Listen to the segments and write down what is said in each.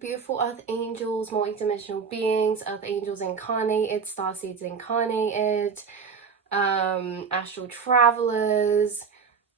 beautiful earth angels, multi-dimensional beings, earth angels incarnated, starseeds incarnated, astral travelers,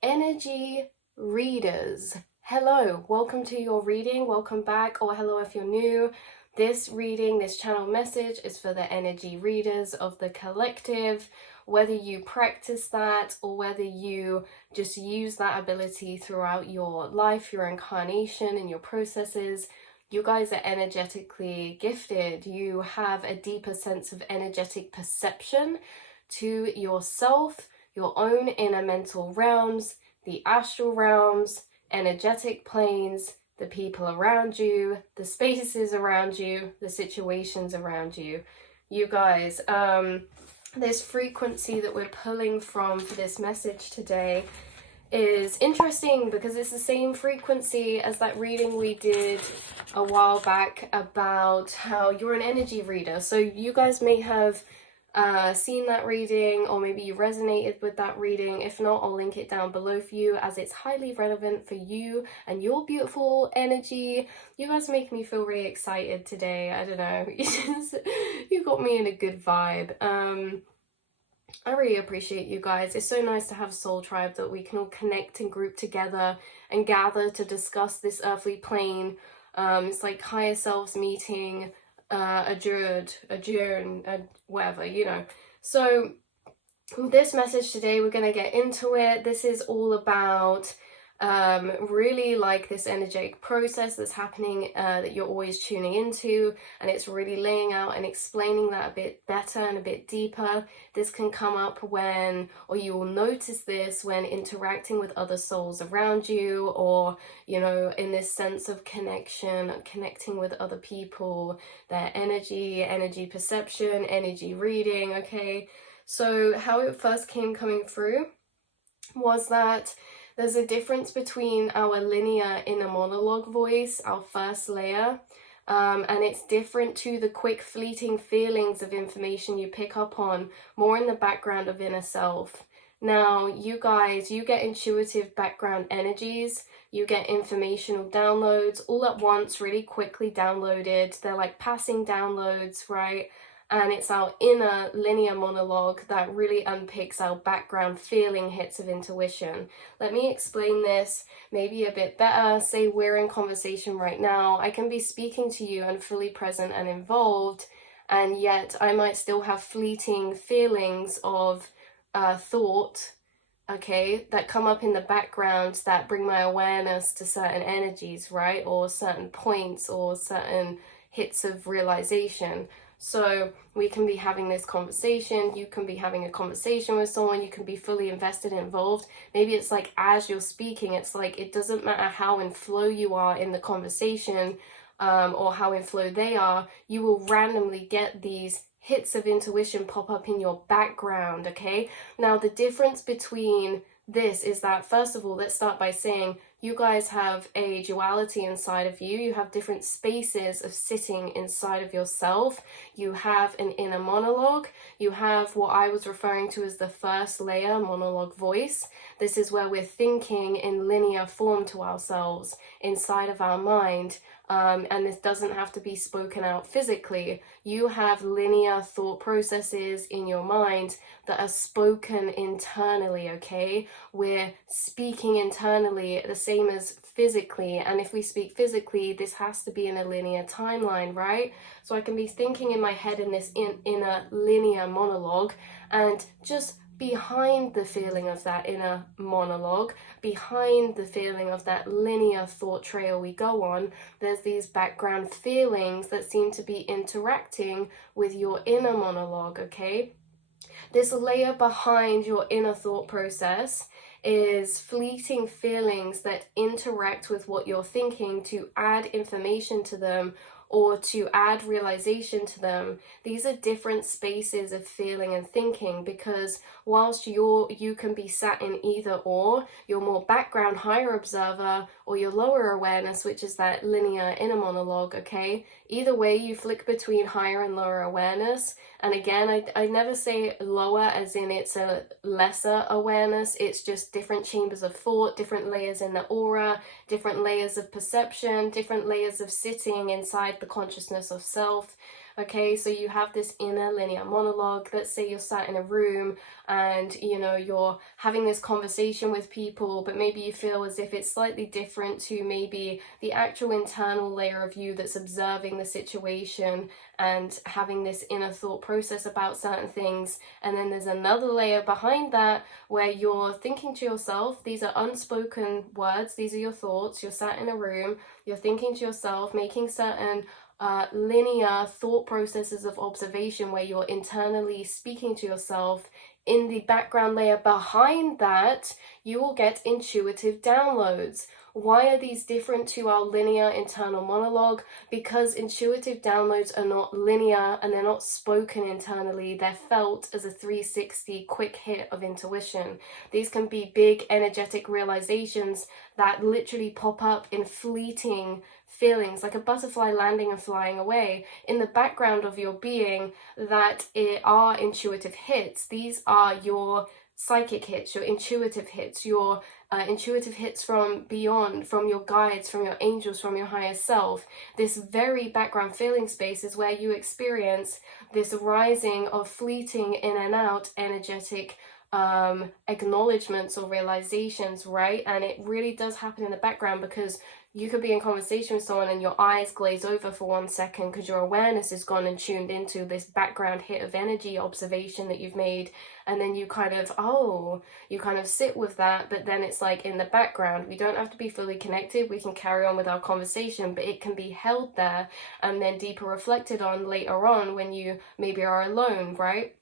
energy readers. Hello, welcome to your reading, welcome back, or hello if you're new. This reading, this channel message is for the energy readers of the collective. Whether you practice that or whether you just use that ability throughout your life, your incarnation and your processes, you guys are energetically gifted. You have a deeper sense of energetic perception to yourself, your own inner mental realms, the astral realms, energetic planes, the people around you, the spaces around you, the situations around you. You guys, this frequency that we're pulling from for this message today is interesting because it's the same frequency as that reading we did a while back about how you're an energy reader. So you guys may have seen that reading, or maybe you resonated with that reading. If not, I'll link it down below for you, as it's highly relevant for you and your beautiful energy. You guys make me feel really excited today. I don't know, you got me in a good vibe. I really appreciate you guys. It's so nice to have a soul tribe that we can all connect and group together and gather to discuss this earthly plane. It's like higher selves meeting, whatever, you know. So this message today, we're going to get into it. This is all about really like this energetic process that's happening, that you're always tuning into, and it's really laying out and explaining that a bit better and a bit deeper. This can come up when, or you will notice this when interacting with other souls around you, or, you know, in this sense of connection, connecting with other people, their energy perception, energy reading. Okay, so how it first came coming through was that there's a difference between our linear inner monologue voice, our first layer, and it's different to the quick fleeting feelings of information you pick up on more in the background of inner self. Now, you guys, you get intuitive background energies, you get informational downloads all at once, really quickly downloaded. They're like passing downloads, right? And it's our inner linear monologue that really unpicks our background feeling hits of intuition. Let me explain this maybe a bit better. Say we're in conversation right now. I can be speaking to you and fully present and involved, and yet I might still have fleeting feelings of thought, okay, that come up in the background that bring my awareness to certain energies, right? Or certain points or certain hits of realization. So we can be having this conversation, you can be having a conversation with someone, you can be fully invested and involved. Maybe it's like as you're speaking, it's like it doesn't matter how in flow you are in the conversation, or how in flow they are, you will randomly get these hits of intuition pop up in your background, okay? Now the difference between this is that, first of all, let's start by saying you guys have a duality inside of you. You have different spaces of sitting inside of yourself. You have an inner monologue. You have what I was referring to as the first layer monologue voice. This is where we're thinking in linear form to ourselves inside of our mind. And this doesn't have to be spoken out physically. You have linear thought processes in your mind that are spoken internally, okay? We're speaking internally the same as physically, and if we speak physically, this has to be in a linear timeline, right? So I can be thinking in my head in this inner linear monologue, and just behind the feeling of that inner monologue, behind the feeling of that linear thought trail we go on, there's these background feelings that seem to be interacting with your inner monologue, okay? This layer behind your inner thought process is fleeting feelings that interact with what you're thinking to add information to them or to add realization to them. These are different spaces of feeling and thinking, because whilst you can be sat in either or, your more background higher observer or your lower awareness, which is that linear inner monologue, okay? Either way, you flick between higher and lower awareness, And again, I never say lower as in it's a lesser awareness. It's just different chambers of thought, different layers in the aura, different layers of perception, different layers of sitting inside the consciousness of self. Okay, so you have this inner linear monologue. Let's say you're sat in a room and you're having this conversation with people, but maybe you feel as if it's slightly different to maybe the actual internal layer of you that's observing the situation and having this inner thought process about certain things. And then there's another layer behind that where you're thinking to yourself. These are unspoken words, these are your thoughts. You're sat in a room, you're thinking to yourself, making certain linear thought processes of observation where you're internally speaking to yourself. In the background layer behind that, you will get intuitive downloads. Why are these different to our linear internal monologue? Because intuitive downloads are not linear and they're not spoken internally. They're felt as a 360 quick hit of intuition. These can be big energetic realizations that literally pop up in fleeting feelings, like a butterfly landing and flying away in the background of your being, that are intuitive hits. These are your psychic hits, your intuitive hits, your intuitive hits from beyond, from your guides, from your angels, from your higher self. This very background feeling space is where you experience this rising of fleeting in and out energetic acknowledgements or realizations, right? And it really does happen in the background, because you could be in conversation with someone and your eyes glaze over for 1 second because your awareness is gone and tuned into this background hit of energy observation that you've made, and then you kind of sit with that, but then it's like in the background. We don't have to be fully connected, we can carry on with our conversation, but it can be held there and then deeper reflected on later on when you maybe are alone, right?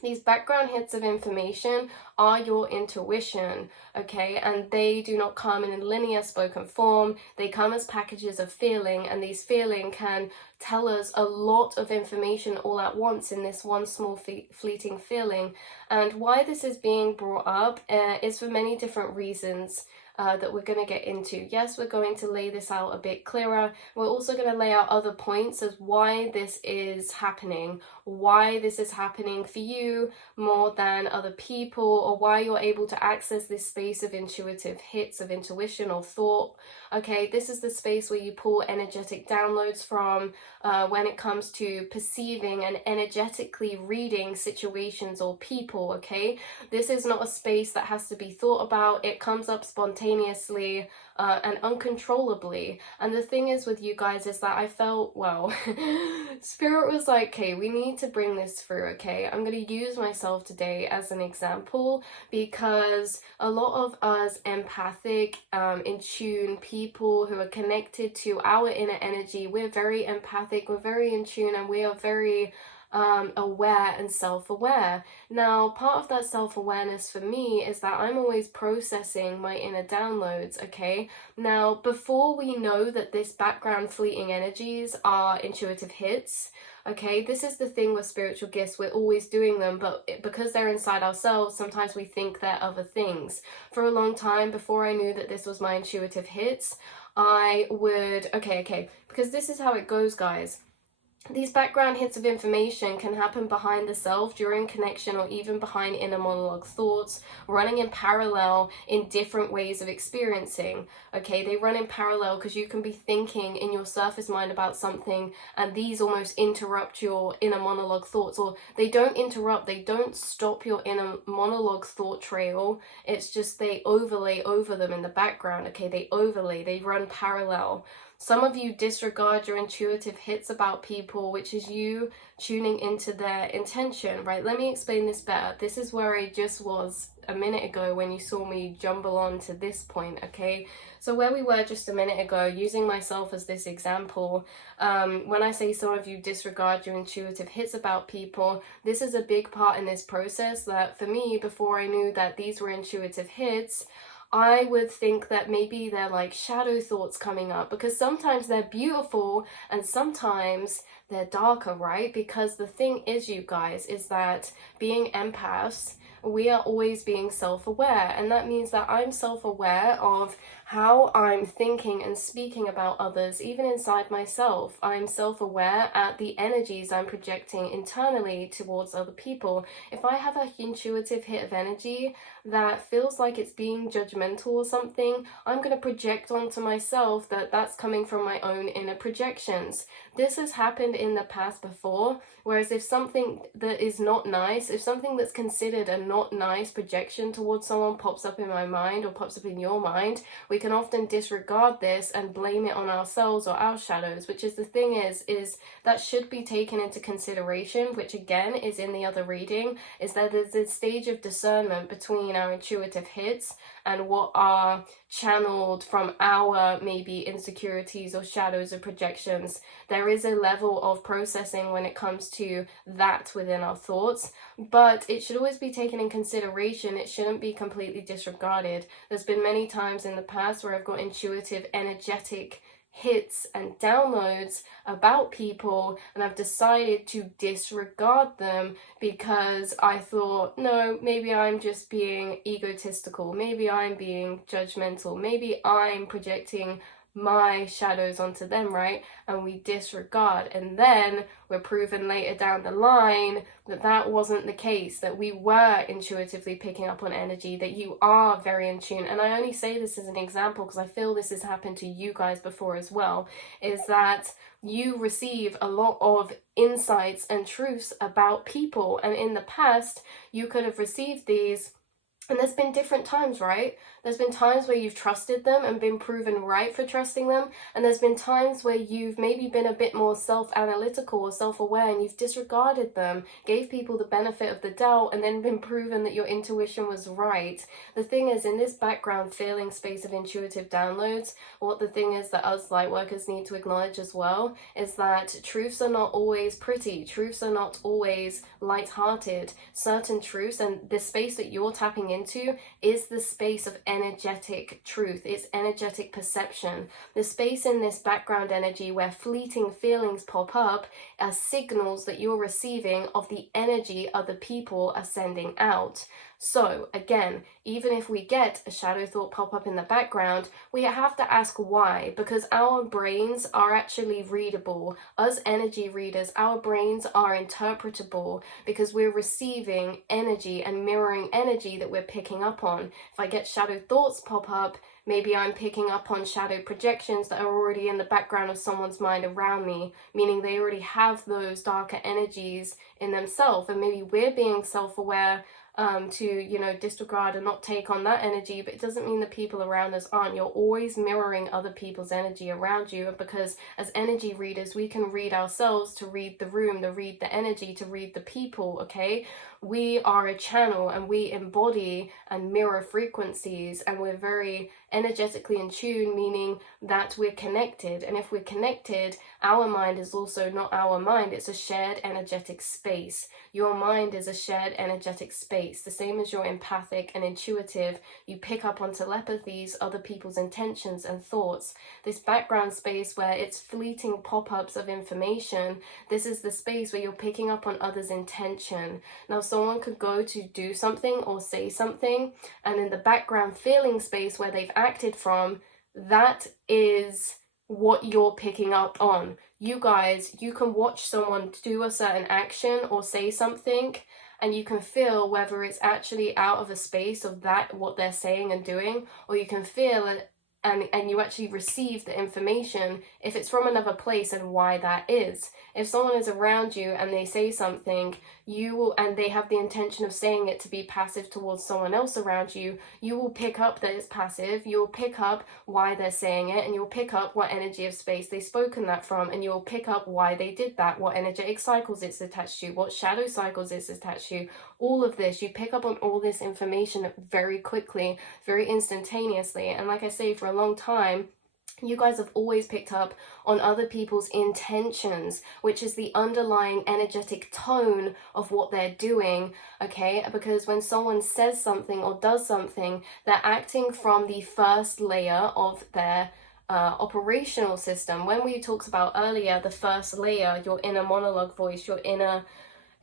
These background hits of information are your intuition, okay? And they do not come in a linear spoken form. They come as packages of feeling, and these feeling can tell us a lot of information all at once in this one small fleeting feeling. And why this is being brought up is for many different reasons that we're going to get into. Yes, we're going to lay this out a bit clearer. We're also going to lay out other points as why this is happening for you more than other people, or why you're able to access this space of intuitive hits of intuition or thought. Okay, this is the space where you pull energetic downloads from when it comes to perceiving and energetically reading situations or people, okay? This is not a space that has to be thought about. It comes up spontaneously and uncontrollably. And the thing is with you guys is that I felt, well, Spirit was like, okay, we need to bring this through, okay? I'm going to use myself today as an example, because a lot of us empathic, in tune people who are connected to our inner energy, we're very empathic, we're very in tune, and we are very aware and self-aware. Now, part of that self-awareness for me is that I'm always processing my inner downloads, okay? Now, before we know that this background fleeting energies are intuitive hits, okay, this is the thing with spiritual gifts, we're always doing them, but because they're inside ourselves, sometimes we think they're other things. For a long time, before I knew that this was my intuitive hits, I would, okay, because this is how it goes, guys. These background hits of information can happen behind the self, during connection, or even behind inner monologue thoughts, running in parallel in different ways of experiencing. Okay, they run in parallel because you can be thinking in your surface mind about something, and these almost interrupt your inner monologue thoughts, or they don't interrupt, they don't stop your inner monologue thought trail. It's just they overlay over them in the background. Okay, they overlay, they run parallel. Some of you disregard your intuitive hits about people, which is you tuning into their intention, right? Let me explain this better. This is where I just was a minute ago when you saw me jumble on to this point, okay? So where we were just a minute ago, using myself as this example, when I say some of you disregard your intuitive hits about people, this is a big part in this process that for me, before I knew that these were intuitive hits, I would think that maybe they're like shadow thoughts coming up, because sometimes they're beautiful and sometimes they're darker, right? Because the thing is, you guys, is that being empaths, we are always being self-aware, and that means that I'm self-aware of how I'm thinking and speaking about others, even inside myself. I'm self-aware at the energies I'm projecting internally towards other people. If I have an intuitive hit of energy that feels like it's being judgmental or something, I'm going to project onto myself that that's coming from my own inner projections. This has happened in the past before, whereas if something that is not nice, if something that's considered a not nice projection towards someone pops up in my mind or pops up in your mind, we can often disregard this and blame it on ourselves or our shadows, which is the thing is that should be taken into consideration, which again is in the other reading, is that there's this stage of discernment between our intuitive hits and what are channeled from our maybe insecurities or shadows or projections. There is a level of processing when it comes to that within our thoughts, but it should always be taken in consideration. It shouldn't be completely disregarded. There's been many times in the past where I've got intuitive, energetic hits and downloads about people, and I've decided to disregard them because I thought, no, maybe I'm just being egotistical, maybe I'm being judgmental, maybe I'm projecting my shadows onto them, right? And we disregard, and then we're proven later down the line that that wasn't the case, that we were intuitively picking up on energy, that you are very in tune. And I only say this as an example because I feel this has happened to you guys before as well, is that you receive a lot of insights and truths about people, and in the past you could have received these. And there's been different times, right? There's been times where you've trusted them and been proven right for trusting them. And there's been times where you've maybe been a bit more self-analytical or self-aware and you've disregarded them, gave people the benefit of the doubt, and then been proven that your intuition was right. The thing is, in this background feeling space of intuitive downloads, what the thing is that us light workers need to acknowledge as well is that truths are not always pretty. Truths are not always light-hearted. Certain truths, and the space that you're tapping into is the space of energetic truth. It's energetic perception. The space in this background energy where fleeting feelings pop up are signals that you're receiving of the energy other people are sending out. So again, even if we get a shadow thought pop up in the background, we have to ask why, because our brains are actually readable. Us energy readers, our brains are interpretable because we're receiving energy and mirroring energy that we're picking up on. If I get shadow thoughts pop up, maybe I'm picking up on shadow projections that are already in the background of someone's mind around me, meaning they already have those darker energies in themselves, and maybe we're being self-aware to disregard and not take on that energy, but it doesn't mean the people around us aren't. You're always mirroring other people's energy around you, because as energy readers we can read ourselves to read the room, to read the energy, to read the people. Okay, we are a channel and we embody and mirror frequencies, and we're very energetically in tune, meaning that we're connected. And if we're connected, our mind is also not our mind, it's a shared energetic space. Your mind is a shared energetic space, the same as you're empathic and intuitive. You pick up on telepathies, other people's intentions and thoughts. This background space where it's fleeting pop-ups of information, this is the space where you're picking up on others' intention. Now someone could go to do something or say something, and in the background feeling space where they've acted from, that is what you're picking up on. You guys, you can watch someone do a certain action or say something, and you can feel whether it's actually out of a space of that, what they're saying and doing, or you can feel it and you actually receive the information if it's from another place and why that is. If someone is around you and they say something, you will, and they have the intention of saying it to be passive towards someone else around you, you will pick up that it's passive, you'll pick up why they're saying it, and you'll pick up what energy of space they've spoken that from, and you'll pick up why they did that, what energetic cycles it's attached to, what shadow cycles it's attached to. All of this, you pick up on all this information very quickly, very instantaneously. And like I say, for a long time, you guys have always picked up on other people's intentions, which is the underlying energetic tone of what they're doing, okay? Because when someone says something or does something, they're acting from the first layer of their operational system. When we talked about earlier, the first layer, your inner monologue voice, your inner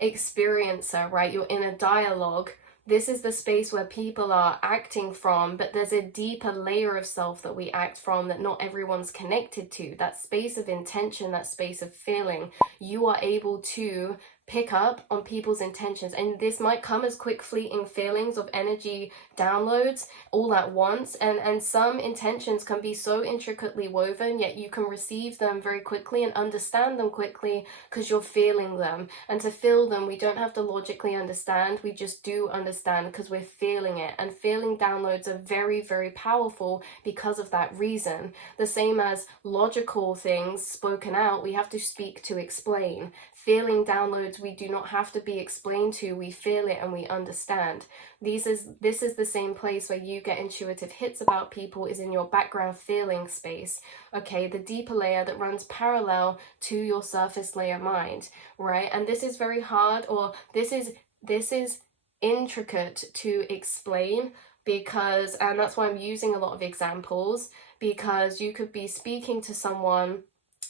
experiencer, right? Your inner dialogue. This is the space where people are acting from, but there's a deeper layer of self that we act from that not everyone's connected to. That space of intention, that space of feeling. You are able to pick up on people's intentions, and this might come as quick fleeting feelings of energy downloads all at once, and some intentions can be so intricately woven, yet you can receive them very quickly and understand them quickly because you're feeling them. And to feel them, we don't have to logically understand, we just do understand because we're feeling it. And feeling downloads are very, very powerful because of that reason. The same as logical things spoken out, we have to speak to explain. Feeling downloads, we do not have to be explained to, we feel it and we understand. This is the same place where you get intuitive hits about people, is in your background feeling space, okay? The deeper layer that runs parallel to your surface layer mind, right? And this is very hard, or this is intricate to explain, because, and that's why I'm using a lot of examples, because you could be speaking to someone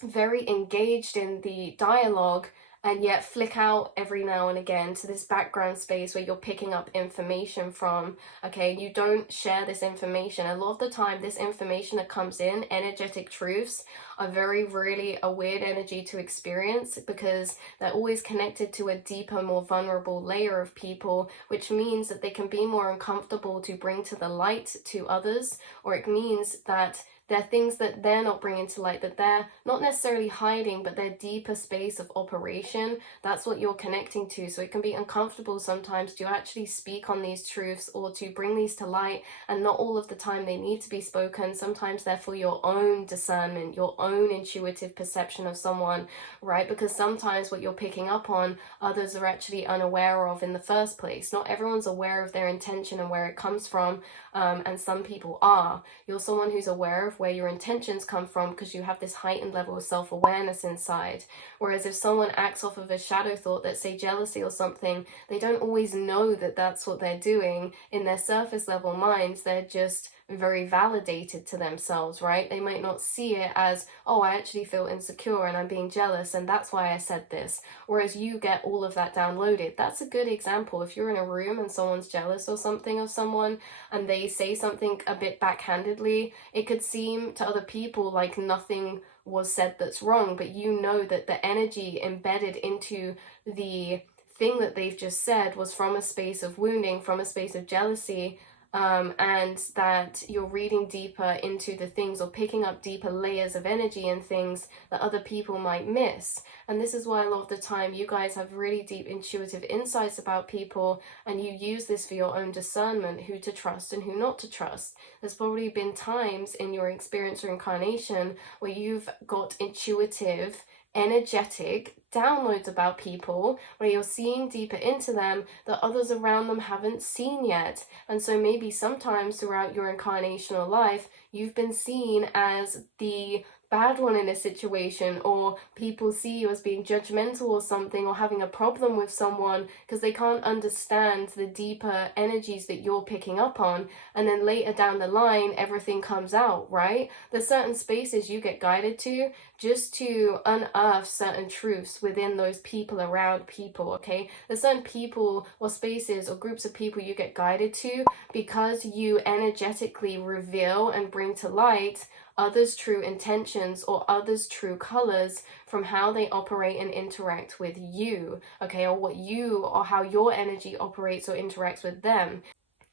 very engaged in the dialogue and yet flick out every now and again to this background space where you're picking up information from, okay? You don't share this information. A lot of the time, this information that comes in, energetic truths, are really a weird energy to experience because they're always connected to a deeper, more vulnerable layer of people, which means that they can be more uncomfortable to bring to the light to others, or it means that they're things that they're not bringing to light, that they're not necessarily hiding, but their deeper space of operation. That's what you're connecting to. So it can be uncomfortable sometimes to actually speak on these truths or to bring these to light, and not all of the time they need to be spoken. Sometimes they're for your own discernment, your own intuitive perception of someone, right? Because sometimes what you're picking up on, others are actually unaware of in the first place. Not everyone's aware of their intention and where it comes from, and some people are. You're someone who's aware of where your intentions come from because you have this heightened level of self-awareness inside. Whereas if someone acts off of a shadow thought, let's say jealousy or something, they don't always know that that's what they're doing. In their surface level minds, they're just very validated to themselves, right? They might not see it as, oh, I actually feel insecure and I'm being jealous and that's why I said this. Whereas you get all of that downloaded. That's a good example. If you're in a room and someone's jealous or something of someone and they say something a bit backhandedly, it could seem to other people like nothing was said that's wrong, but you know that the energy embedded into the thing that they've just said was from a space of wounding, from a space of jealousy, and that you're reading deeper into the things or picking up deeper layers of energy and things that other people might miss. And this is why a lot of the time you guys have really deep intuitive insights about people, and you use this for your own discernment, who to trust and who not to trust. There's probably been times in your experience or incarnation where you've got intuitive, energetic downloads about people, where you're seeing deeper into them that others around them haven't seen yet. And so maybe sometimes throughout your incarnational life, you've been seen as the bad one in a situation, or people see you as being judgmental or something, or having a problem with someone because they can't understand the deeper energies that you're picking up on. And then later down the line, everything comes out, right? There's certain spaces you get guided to just to unearth certain truths within those people around people, okay? There's certain people or spaces or groups of people you get guided to because you energetically reveal and bring to light others' true intentions or others' true colors from how they operate and interact with you, okay? Or what you, or how your energy operates or interacts with them.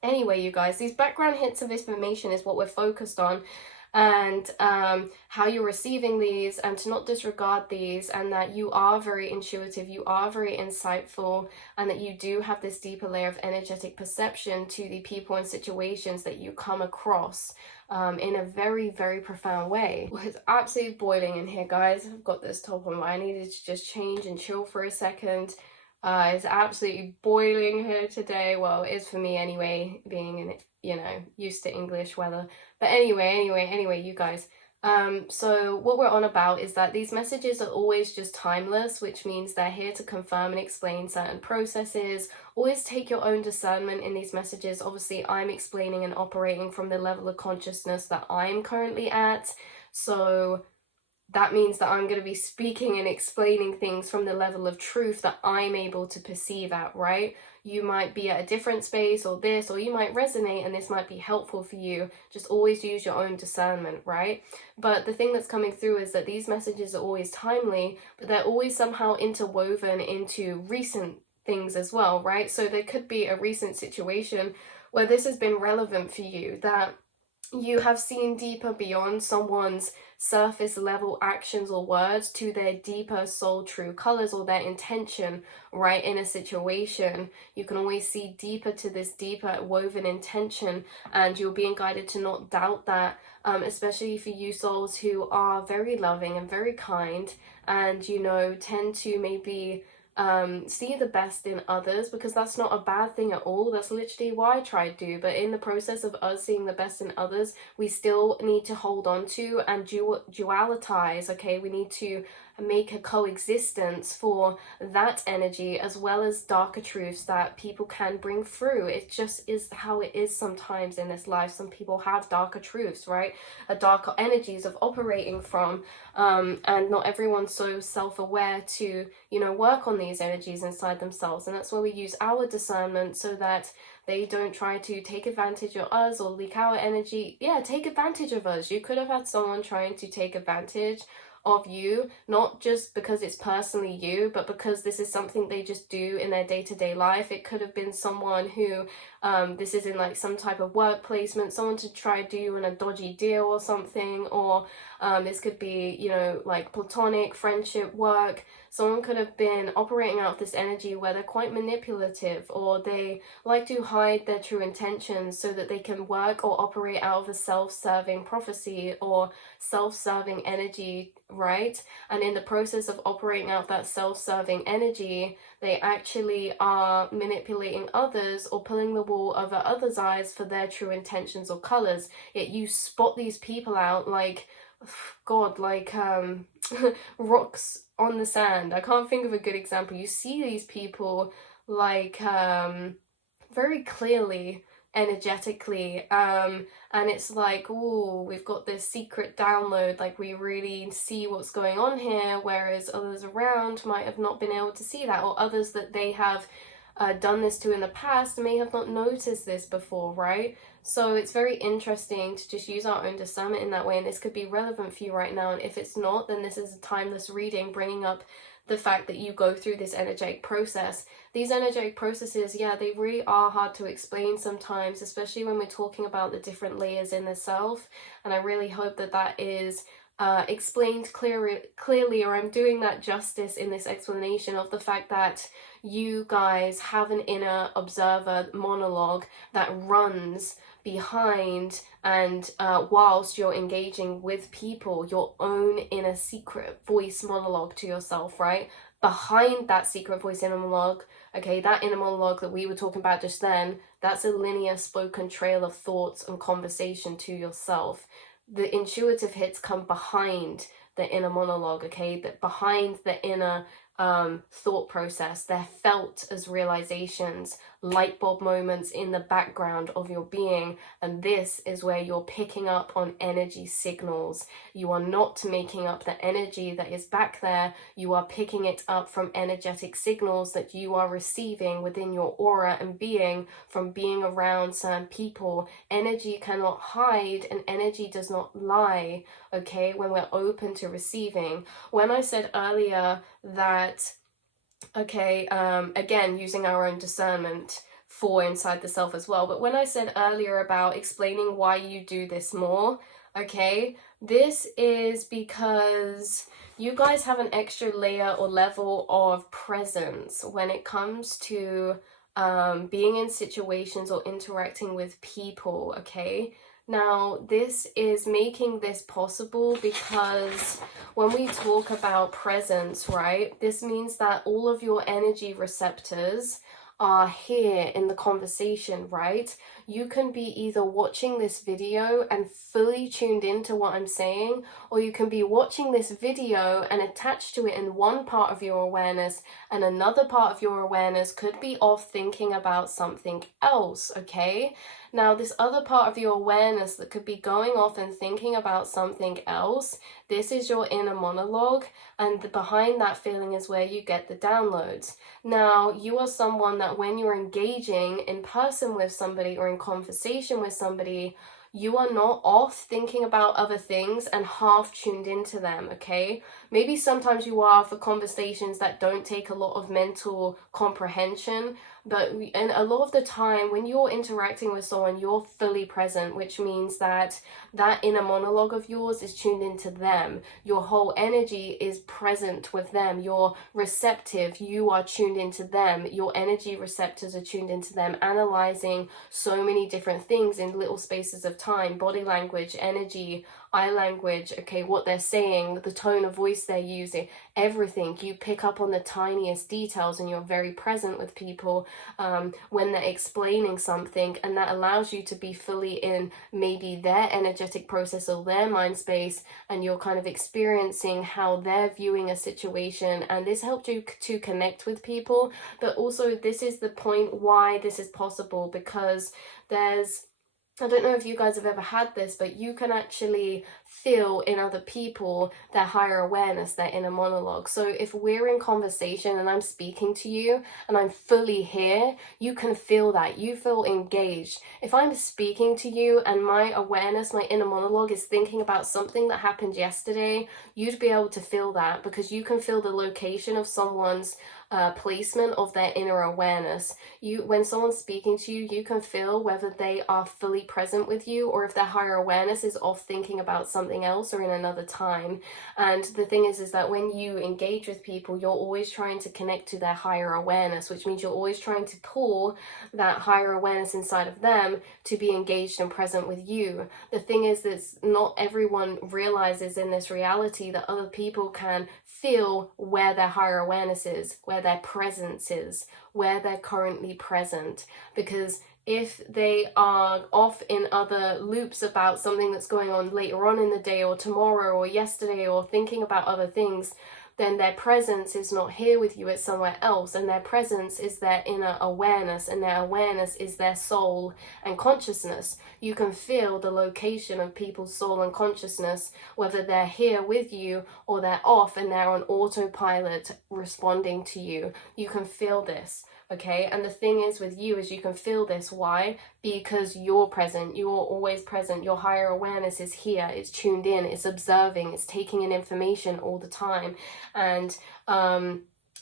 Anyway, you guys, these background hits of information is what we're focused on, and how you're receiving these, and to not disregard these, and that you are very intuitive, you are very insightful, and that you do have this deeper layer of energetic perception to the people and situations that you come across in a very, very profound way. It's absolutely boiling in here, guys. I've got this top on, I needed to just change and chill for a second. It's absolutely boiling here today. Well, it is for me anyway, being in it, you know, used to English weather. But anyway, you guys. So what we're on about is that these messages are always just timeless, which means they're here to confirm and explain certain processes. Always take your own discernment in these messages. Obviously, I'm explaining and operating from the level of consciousness that I'm currently at. So that means that I'm going to be speaking and explaining things from the level of truth that I'm able to perceive at, right? You might be at a different space or this, or you might resonate and this might be helpful for you. Just always use your own discernment, right? But the thing that's coming through is that these messages are always timely, but they're always somehow interwoven into recent things as well, right? So there could be a recent situation where this has been relevant for you, that you have seen deeper beyond someone's surface level actions or words to their deeper soul true colors or their intention, right, in a situation. You can always see deeper to this deeper woven intention, and you're being guided to not doubt that, especially for you souls who are very loving and very kind, and tend to maybe see the best in others, because that's not a bad thing at all. That's literally what I try to do. But in the process of us seeing the best in others, we still need to hold on to and dualitize, okay? We need to make a coexistence for that energy as well as darker truths that people can bring through. It just is how it is sometimes in this life. Some people have darker truths, right? Darker energies of operating from, and not everyone's so self-aware to work on these energies inside themselves. And that's where we use our discernment so that they don't try to take advantage of us or leak our energy. Yeah, take advantage of us. You could have had someone trying to take advantage of you, not just because it's personally you, but because this is something they just do in their day-to-day life. It could have been someone who this is in like some type of work placement, someone to try to do you in a dodgy deal or something, or this could be like platonic friendship, work. Someone could have been operating out of this energy where they're quite manipulative, or they like to hide their true intentions so that they can work or operate out of a self-serving prophecy or self-serving energy, right? And in the process of operating out that self-serving energy, they actually are manipulating others or pulling the wool over others' eyes for their true intentions or colors. Yet you spot these people out like, God, like rocks on the sand. I can't think of a good example. You see these people like very clearly, energetically, and it's like, oh, we've got this secret download, like we really see what's going on here, whereas others around might have not been able to see that, or others that they have done this to in the past may have not noticed this before, right? So it's very interesting to just use our own discernment in that way, and this could be relevant for you right now. And if it's not, then this is a timeless reading, bringing up the fact that you go through this energetic process. These energetic processes, yeah, they really are hard to explain sometimes, especially when we're talking about the different layers in the self. And I really hope that that is explained clearly, or I'm doing that justice in this explanation of the fact that you guys have an inner observer monologue that runs behind and whilst you're engaging with people, your own inner secret voice monologue to yourself, right? Behind that secret voice inner monologue, okay, that inner monologue that we were talking about just then, that's a linear spoken trail of thoughts and conversation to yourself. The intuitive hits come behind the inner monologue, okay, that behind the inner thought process. They're felt as realizations, light bulb moments in the background of your being, and this is where you're picking up on energy signals. You are not making up the energy that is back there, you are picking it up from energetic signals that you are receiving within your aura and being from being around certain people. Energy cannot hide and energy does not lie, okay, when we're open to receiving. When I said earlier that, okay, again, using our own discernment for inside the self as well, but when I said earlier about explaining why you do this more, okay, this is because you guys have an extra layer or level of presence when it comes to being in situations or interacting with people, okay? Now, this is making this possible because when we talk about presence, right, this means that all of your energy receptors are here in the conversation, right? You can be either watching this video and fully tuned into what I'm saying, or you can be watching this video and attached to it in one part of your awareness, and another part of your awareness could be off thinking about something else, okay? Now, this other part of your awareness that could be going off and thinking about something else, this is your inner monologue, and behind that feeling is where you get the downloads. Now, you are someone that when you're engaging in person with somebody or in conversation with somebody, you are not off thinking about other things and half tuned into them, okay? Maybe sometimes you are for conversations that don't take a lot of mental comprehension, and a lot of the time when you're interacting with someone, you're fully present, which means that that inner monologue of yours is tuned into them. Your whole energy is present with them. You're receptive. You are tuned into them. Your energy receptors are tuned into them, analyzing so many different things in little spaces of time: body language, energy, eye language, okay, what they're saying, the tone of voice they're using, everything. You pick up on the tiniest details, and you're very present with people when they're explaining something, and that allows you to be fully in maybe their energetic process or their mind space, and you're kind of experiencing how they're viewing a situation, and this helped you to connect with people. But also, this is the point why this is possible, because I don't know if you guys have ever had this, but you can actually feel in other people their higher awareness, their inner monologue. So if we're in conversation and I'm speaking to you and I'm fully here, you can feel that. You feel engaged. If I'm speaking to you and my awareness, my inner monologue is thinking about something that happened yesterday, you'd be able to feel that, because you can feel the location of someone's placement of their inner awareness. When someone's speaking to you, you can feel whether they are fully present with you or if their higher awareness is off thinking about something else or in another time. And the thing is that when you engage with people, you're always trying to connect to their higher awareness, which means you're always trying to pull that higher awareness inside of them to be engaged and present with you. The thing is that not everyone realizes in this reality that other people can feel where their higher awareness is, where their presence is, where they're currently present. Because if they are off in other loops about something that's going on later on in the day or tomorrow or yesterday, or thinking about other things, then their presence is not here with you, it's somewhere else, and their presence is their inner awareness, and their awareness is their soul and consciousness. You can feel the location of people's soul and consciousness, whether they're here with you or they're off and they're on autopilot responding to you. You can feel this. Okay, and the thing is with you is you can feel this. Why? Because you're present. You're always present. Your higher awareness is here. It's tuned in. It's observing. It's taking in information all the time. And,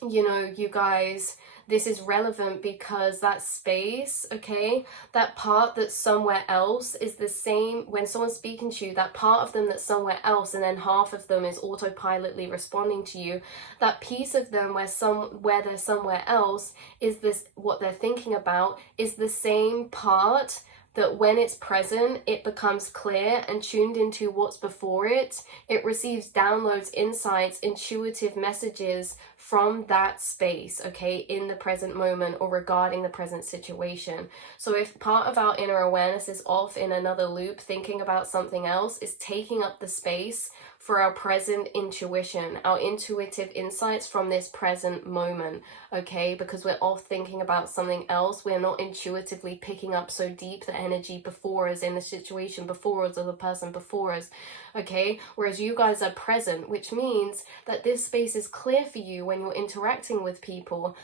you guys, this is relevant because that space, okay, that part that's somewhere else is the same when someone's speaking to you, that part of them that's somewhere else, and then half of them is autopilotly responding to you. That piece of them where they're somewhere else is this, what they're thinking about is the same part that when it's present, it becomes clear and tuned into what's before it. It receives downloads, insights, intuitive messages from that space, okay, in the present moment or regarding the present situation. So if part of our inner awareness is off in another loop, thinking about something else, is taking up the space for our present intuition, our intuitive insights from this present moment, okay? Because we're off thinking about something else, we're not intuitively picking up so deep the energy before us, in the situation before us, or the person before us, okay? Whereas you guys are present, which means that this space is clear for you when you're interacting with people.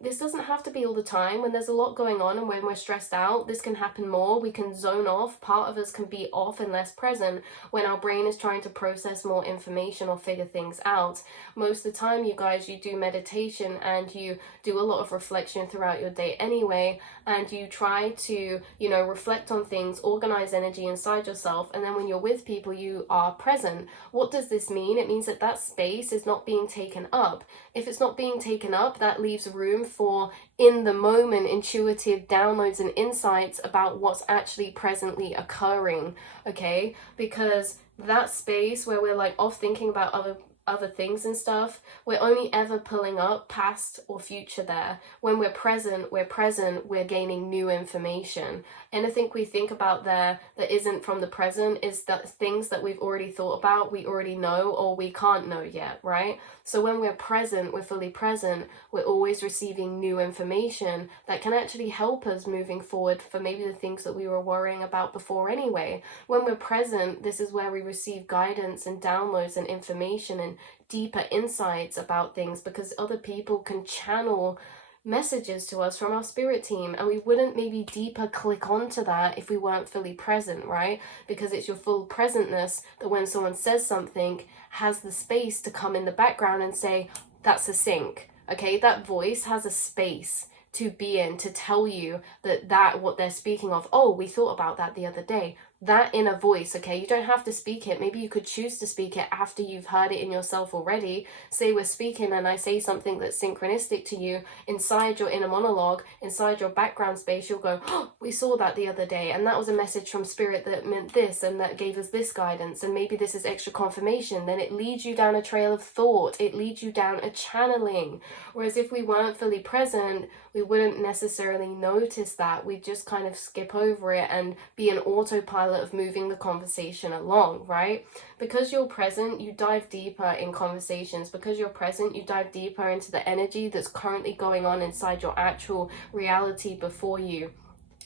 This doesn't have to be all the time. When there's a lot going on and when we're stressed out, this can happen more. We can zone off. Part of us can be off and less present when our brain is trying to process more information or figure things out. Most of the time, you guys, you do meditation and you do a lot of reflection throughout your day anyway, and you try to, reflect on things, organize energy inside yourself, and then when you're with people, you are present. What does this mean? It means that that space is not being taken up. If it's not being taken up, that leaves room for in the moment intuitive downloads and insights about what's actually presently occurring, okay? Because that space where we're like off thinking about other things and stuff, we're only ever pulling up past or future there. When we're present, we're gaining new information. Anything we think about there that isn't from the present is that things that we've already thought about, we already know, or we can't know yet, right? So when we're present, we're fully present, we're always receiving new information that can actually help us moving forward for maybe the things that we were worrying about before anyway. When we're present, this is where we receive guidance and downloads and information and deeper insights about things, because other people can channel messages to us from our spirit team, and we wouldn't maybe deeper click onto that if we weren't fully present, right? Because it's your full presentness that when someone says something has the space to come in the background and say, that's a sync, okay? That voice has a space to be in, to tell you that what they're speaking of, oh, we thought about that the other day. That inner voice, okay, you don't have to speak it. Maybe you could choose to speak it after you've heard it in yourself already. Say we're speaking and I say something that's synchronistic to you, inside your inner monologue, inside your background space, you'll go, oh, we saw that the other day, and that was a message from spirit that meant this, and that gave us this guidance, and maybe this is extra confirmation. Then it leads you down a trail of thought, it leads you down a channeling. Whereas if we weren't fully present, we wouldn't necessarily notice that. We'd just kind of skip over it and be an autopilot of moving the conversation along, right? Because you're present, you dive deeper in conversations. Because you're present, you dive deeper into the energy that's currently going on inside your actual reality before you.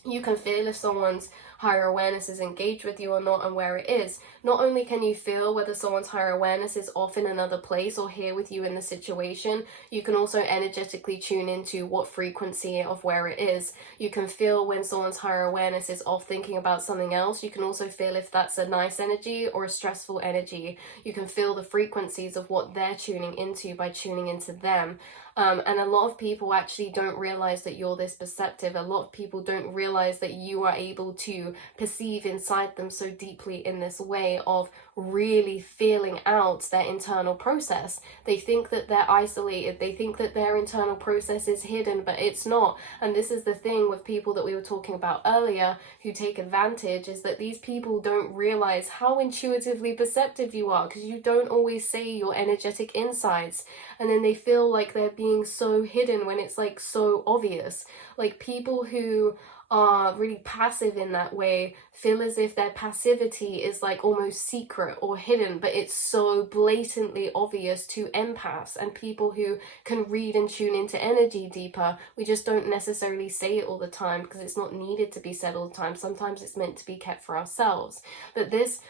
You can feel if someone's higher awareness is engaged with you or not, and where it is. Not only can you feel whether someone's higher awareness is off in another place or here with you in the situation, you can also energetically tune into what frequency of where it is. You can feel when someone's higher awareness is off thinking about something else. You can also feel if that's a nice energy or a stressful energy. You can feel the frequencies of what they're tuning into by tuning into them. And a lot of people actually don't realize that you're this perceptive. A lot of people don't realize that you are able to perceive inside them so deeply in this way of really feeling out their internal process. They think that they're isolated. They think that their internal process is hidden, but it's not. And this is the thing with people that we were talking about earlier who take advantage, is that these people don't realize how intuitively perceptive you are, because you don't always say your energetic insights, and then they feel like they're being so hidden when it's like so obvious. Like people who are really passive in that way feel as if their passivity is like almost secret or hidden, but it's so blatantly obvious to empaths and people who can read and tune into energy deeper. We just don't necessarily say it all the time because it's not needed to be said all the time. Sometimes it's meant to be kept for ourselves. But this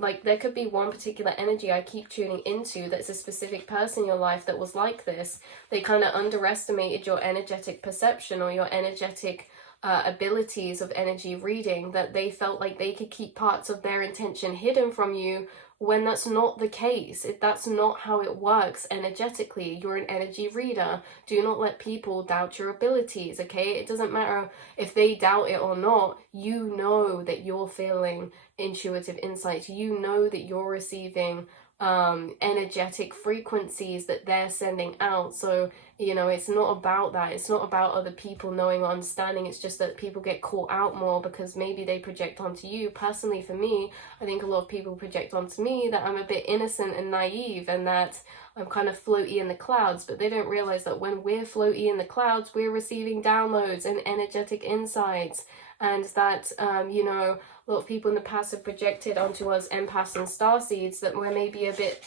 like there could be one particular energy I keep tuning into that's a specific person in your life that was like this. They kind of underestimated your energetic perception or your energetic abilities of energy reading, that they felt like they could keep parts of their intention hidden from you, when that's not the case. That's not how it works energetically. You're an energy reader. Do not let people doubt your abilities, okay? It doesn't matter if they doubt it or not. You know that you're feeling intuitive insights. You know that you're receiving energetic frequencies that they're sending out. So, you know, it's not about that. It's not about other people knowing or understanding. It's just that people get caught out more because maybe they project onto you. Personally, for me, I think a lot of people project onto me that I'm a bit innocent and naive and that I'm kind of floaty in the clouds, but they don't realize that when we're floaty in the clouds, we're receiving downloads and energetic insights. And that, you know, a lot of people in the past have projected onto us empaths and starseeds that we're maybe a bit,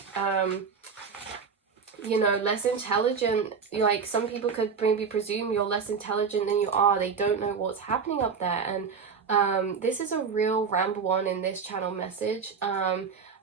you know, less intelligent. Like some people could maybe presume you're less intelligent than you are. They don't know what's happening up there. And this is a real ramble on in this channel message.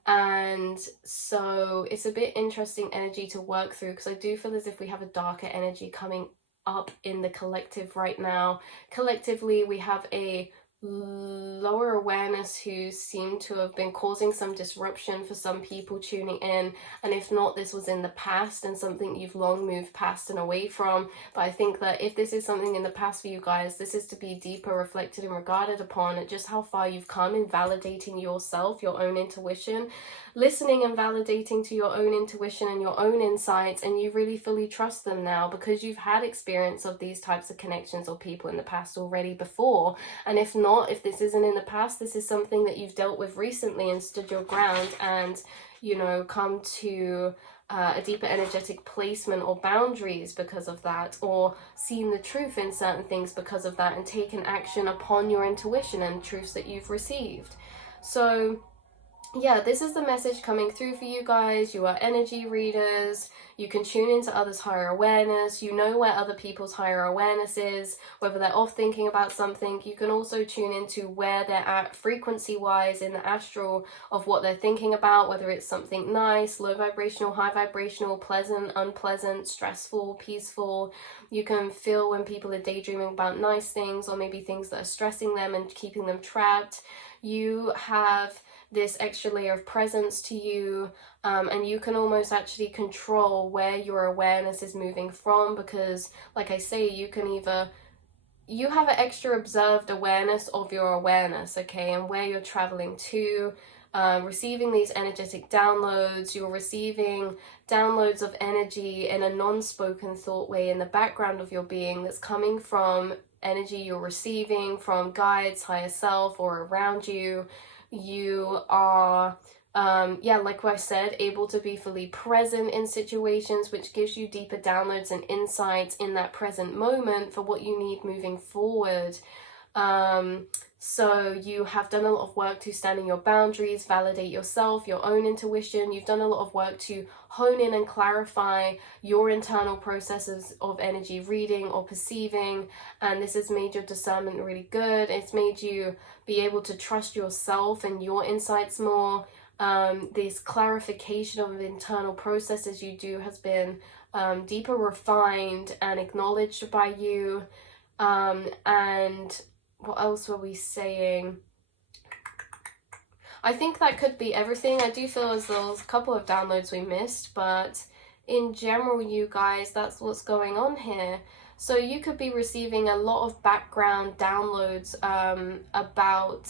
And so it's a bit interesting energy to work through, because I do feel as if we have a darker energy coming up in the collective right now. Collectively, we have a lower awareness who seem to have been causing some disruption for some people tuning in, and if not, this was in the past and something you've long moved past and away from. But I think that if this is something in the past for you guys, this is to be deeper reflected and regarded upon at just how far you've come in validating yourself, your own intuition, listening and validating to your own intuition and your own insights, and you really fully trust them now because you've had experience of these types of connections or people in the past already before. And if not, if this isn't in the past, this is something that you've dealt with recently and stood your ground and, you know, come to a deeper energetic placement or boundaries because of that, or seen the truth in certain things because of that, and taken action upon your intuition and truths that you've received. So yeah, this is the message coming through for you guys. You are energy readers. You can tune into others' higher awareness. You know where other people's higher awareness is, whether they're off thinking about something. You can also tune into where they're at frequency-wise in the astral of what they're thinking about, whether it's something nice, low vibrational, high vibrational, pleasant, unpleasant, stressful, peaceful. You can feel when people are daydreaming about nice things, or maybe things that are stressing them and keeping them trapped. You have this extra layer of presence to you, and you can almost actually control where your awareness is moving from, because like I say, you have an extra observed awareness of your awareness, okay, and where you're traveling to, receiving these energetic downloads. You're receiving downloads of energy in a non-spoken thought way in the background of your being that's coming from energy you're receiving from guides, higher self, or around you. You are, like I said, able to be fully present in situations, which gives you deeper downloads and insights in that present moment for what you need moving forward. So you have done a lot of work to stand in your boundaries, validate yourself, your own intuition. You've done a lot of work to hone in and clarify your internal processes of energy reading or perceiving, and this has made your discernment really good. It's made you be able to trust yourself and your insights more. This clarification of internal processes you do has been deeper refined and acknowledged by you. And what else were we saying? I think that could be everything. I do feel as though there's a couple of downloads we missed, but in general, you guys, that's what's going on here. So you could be receiving a lot of background downloads about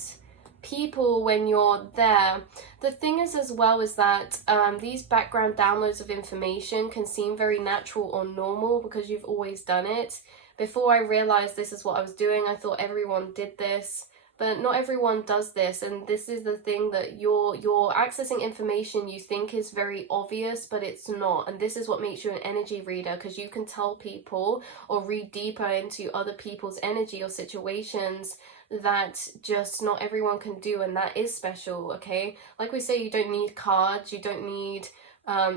people when you're there. The thing is as well is that these background downloads of information can seem very natural or normal because you've always done it. Before I realized this is what I was doing, I thought everyone did this, but not everyone does this. And this is the thing, that you're accessing information you think is very obvious, but it's not. And this is what makes you an energy reader, because you can tell people or read deeper into other people's energy or situations that just not everyone can do, and that is special, okay? Like we say, you don't need cards, you don't need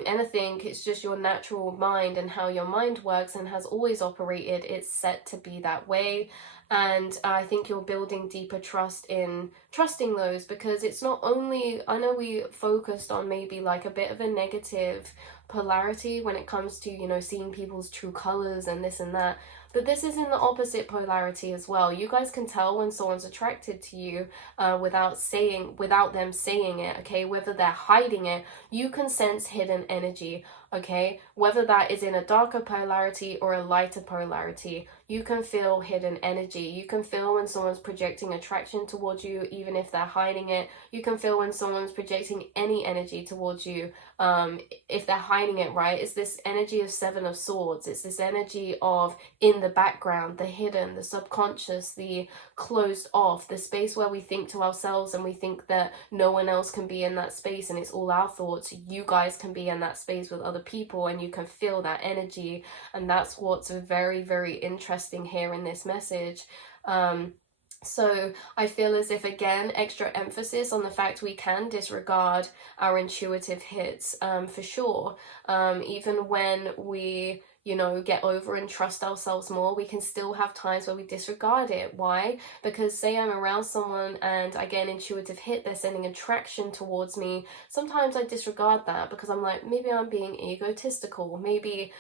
anything. It's just your natural mind and how your mind works and has always operated. It's set to be that way, and I think you're building deeper trust in trusting those, because it's not only, I know we focused on maybe like a bit of a negative polarity when it comes to, you know, seeing people's true colors and this and that, but this is in the opposite polarity as well. You guys can tell when someone's attracted to you without them saying it, okay? Whether they're hiding it, you can sense hidden energy, okay? Whether that is in a darker polarity or a lighter polarity, you can feel hidden energy. You can feel when someone's projecting attraction towards you, even if they're hiding it. You can feel when someone's projecting any energy towards you, if they're hiding it, right? It's this energy of Seven of Swords. It's this energy of in the background, the hidden, the subconscious, the closed off, the space where we think to ourselves and we think that no one else can be in that space and it's all our thoughts. You guys can be in that space with other people and you can feel that energy, and that's what's very, very interesting here in this message. So I feel as if, again, extra emphasis on the fact we can disregard our intuitive hits, for sure. Even when we, you know, get over and trust ourselves more, we can still have times where we disregard it. Why? Because say I'm around someone and I get an intuitive hit, they're sending attraction towards me. Sometimes I disregard that because I'm like, maybe I'm being egotistical. Maybe,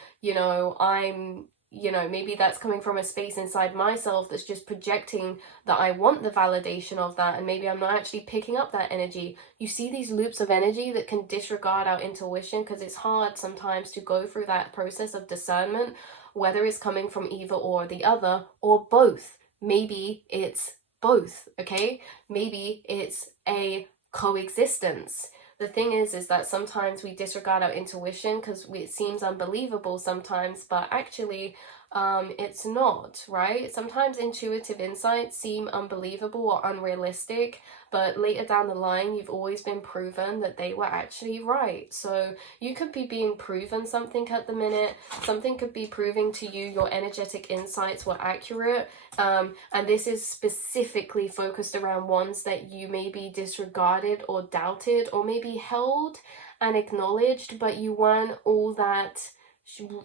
maybe that's coming from a space inside myself that's just projecting that I want the validation of that, and maybe I'm not actually picking up that energy. You see these loops of energy that can disregard our intuition, because it's hard sometimes to go through that process of discernment, whether it's coming from either or the other, or both. Maybe it's both, okay? Maybe it's a coexistence. The thing is that sometimes we disregard our intuition because it seems unbelievable sometimes, but actually it's not, right? Sometimes intuitive insights seem unbelievable or unrealistic, but later down the line, you've always been proven that they were actually right. So you could be being proven something at the minute. Something could be proving to you your energetic insights were accurate. And this is specifically focused around ones that you maybe disregarded or doubted or maybe held and acknowledged, but you weren't all that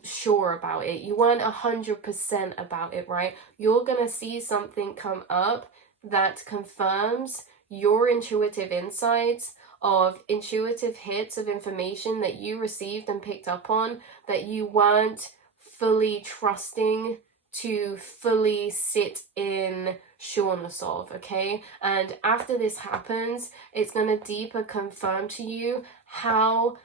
sure about it. You weren't 100% about it, right? You're gonna see something come up that confirms your intuitive insights, of intuitive hits of information that you received and picked up on that you weren't fully trusting to fully sit in sureness of, okay? And after this happens, it's going to deeper confirm to you how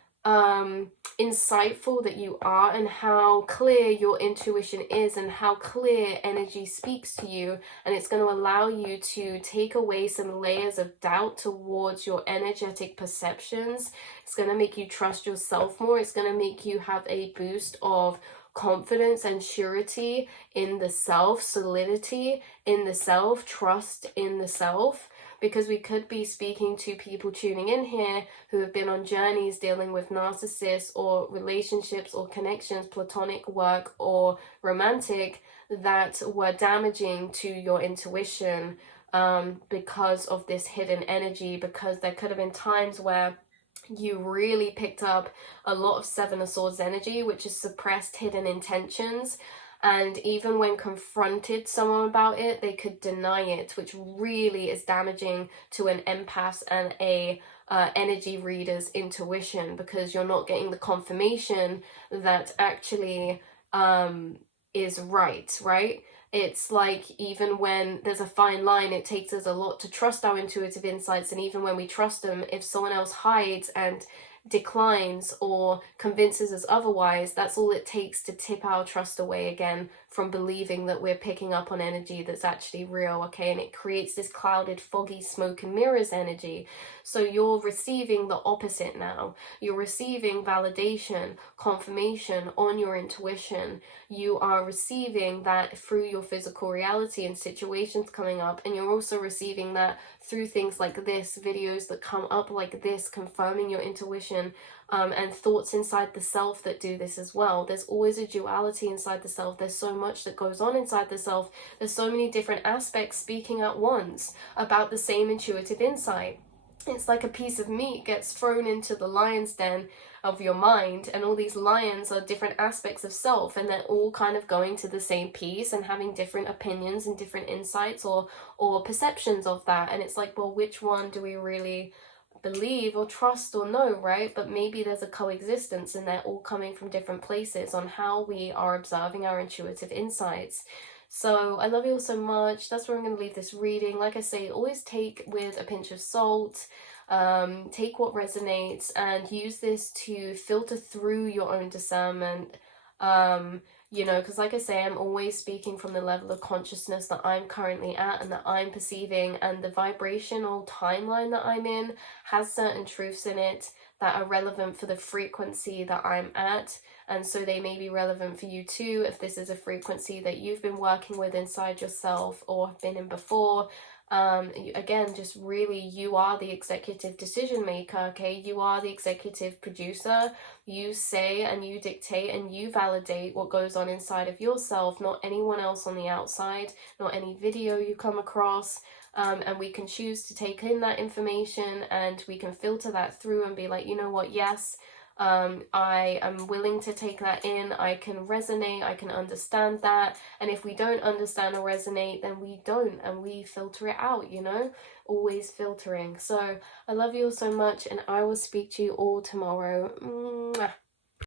insightful that you are and how clear your intuition is and how clear energy speaks to you, and it's going to allow you to take away some layers of doubt towards your energetic perceptions. It's going to make you trust yourself more. It's going to make you have a boost of confidence and surety in the self, solidity in the self, trust in the self, because we could be speaking to people tuning in here who have been on journeys dealing with narcissists or relationships or connections, platonic work or romantic, that were damaging to your intuition because of this hidden energy, because there could have been times where you really picked up a lot of Seven of Swords energy, which is suppressed hidden intentions. And even when confronted someone about it, they could deny it, which really is damaging to an empath and a energy reader's intuition, because you're not getting the confirmation that actually is right? It's like, even when there's a fine line, it takes us a lot to trust our intuitive insights, and even when we trust them, if someone else hides and declines or convinces us otherwise, that's all it takes to tip our trust away again from believing that we're picking up on energy that's actually real, okay? And it creates this clouded, foggy, smoke and mirrors energy. So you're receiving the opposite now. You're receiving validation, confirmation on your intuition. You are receiving that through your physical reality and situations coming up, and you're also receiving that through things like this, videos that come up like this, confirming your intuition, and thoughts inside the self that do this as well. There's always a duality inside the self. There's so much that goes on inside the self. There's so many different aspects speaking at once about the same intuitive insight. It's like a piece of meat gets thrown into the lion's den of your mind, and all these lions are different aspects of self, and they're all kind of going to the same piece and having different opinions and different insights or perceptions of that. And it's like, well, which one do we really believe or trust or know, right? But maybe there's a coexistence, and they're all coming from different places on how we are observing our intuitive insights. So I love you all so much. That's where I'm going to leave this reading. Like I say, always take with a pinch of salt. Take what resonates and use this to filter through your own discernment. You know, because like I say, I'm always speaking from the level of consciousness that I'm currently at and that I'm perceiving, and the vibrational timeline that I'm in has certain truths in it that are relevant for the frequency that I'm at, and so they may be relevant for you too if this is a frequency that you've been working with inside yourself or have been in before. Again, just really, you are the executive decision maker, okay? You are the executive producer. You say and you dictate and you validate what goes on inside of yourself, not anyone else on the outside, not any video you come across. And we can choose to take in that information, and we can filter that through and be like, you know what, yes, I am willing to take that in. I can resonate, I can understand that. And if we don't understand or resonate, then we don't, and we filter it out, you know, always filtering. So I love you all so much, and I will speak to you all tomorrow. Mwah.